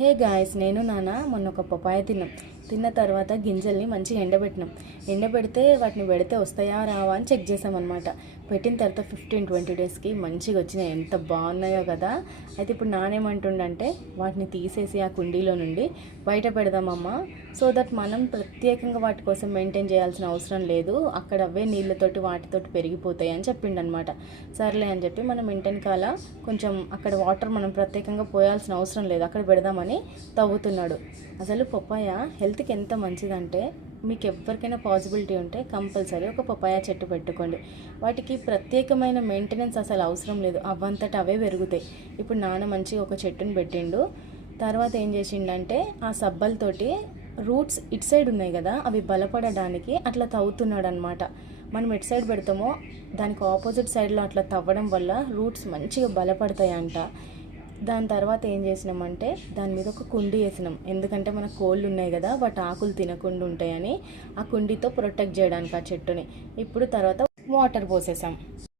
Hey guys, నేను నాన్న మొన్న ఒక పపాయ తిన్న తర్వాత గింజల్ని మంచిగా ఎండబెడితే వాటిని పెడితే వస్తాయా రావా అని చెక్ చేసామన్నమాట. పెట్టిన తర్వాత 15-20 డేస్కి మంచిగా వచ్చినాయి. ఎంత బాగున్నాయో కదా. అయితే ఇప్పుడు నానేమంటుండంటే వాటిని తీసేసి ఆ కుండీలో నుండి బయట పెడదామమ్మా, సో దట్ మనం ప్రత్యేకంగా వాటి కోసం మెయింటైన్ చేయాల్సిన అవసరం లేదు, అక్కడ అవే నీళ్ళతోటి వాటితోటి పెరిగిపోతాయి అని చెప్పిండనమాట. సర్లే అని చెప్పి మనం ఇంటెనకాల కొంచెం అక్కడ వాటర్ మనం ప్రత్యేకంగా పోయాల్సిన అవసరం లేదు, అక్కడ పెడదామని తవ్వుతున్నాడు. అసలు పపాయ హెల్త్కి ఎంత మంచిదంటే, మీకు ఎవరికైనా పాసిబిలిటీ ఉంటే కంపల్సరీ ఒక పపాయ చెట్టు పెట్టుకోండి. వాటికి ప్రత్యేకమైన మెయింటెనెన్స్ అసలు అవసరం లేదు, అవంతట అవే పెరుగుతాయి. ఇప్పుడు నాన్న మంచిగా ఒక చెట్టుని పెట్టిండు. తర్వాత ఏం చేసిండంటే ఆ సబ్బలతోటి రూట్స్ ఇటు సైడ్ ఉన్నాయి కదా, అవి బలపడడానికి అట్లా తవ్వుతున్నాడు అనమాట. మనం ఎటు సైడ్ పెడతామో దానికి ఆపోజిట్ సైడ్లో అట్లా తవ్వడం వల్ల రూట్స్ మంచిగా బలపడతాయంట. దాని తర్వాత ఏం చేసినామంటే దాని మీద ఒక కుండీ వేసినాం, ఎందుకంటే మన కోళ్ళు ఉన్నాయి కదా, వాటి ఆకులు తినకుండా ఉంటాయని ఆ కుండీతో ప్రొటెక్ట్ చేయడానికి ఆ చెట్టుని. ఇప్పుడు తర్వాత వాటర్ పోసేసాం.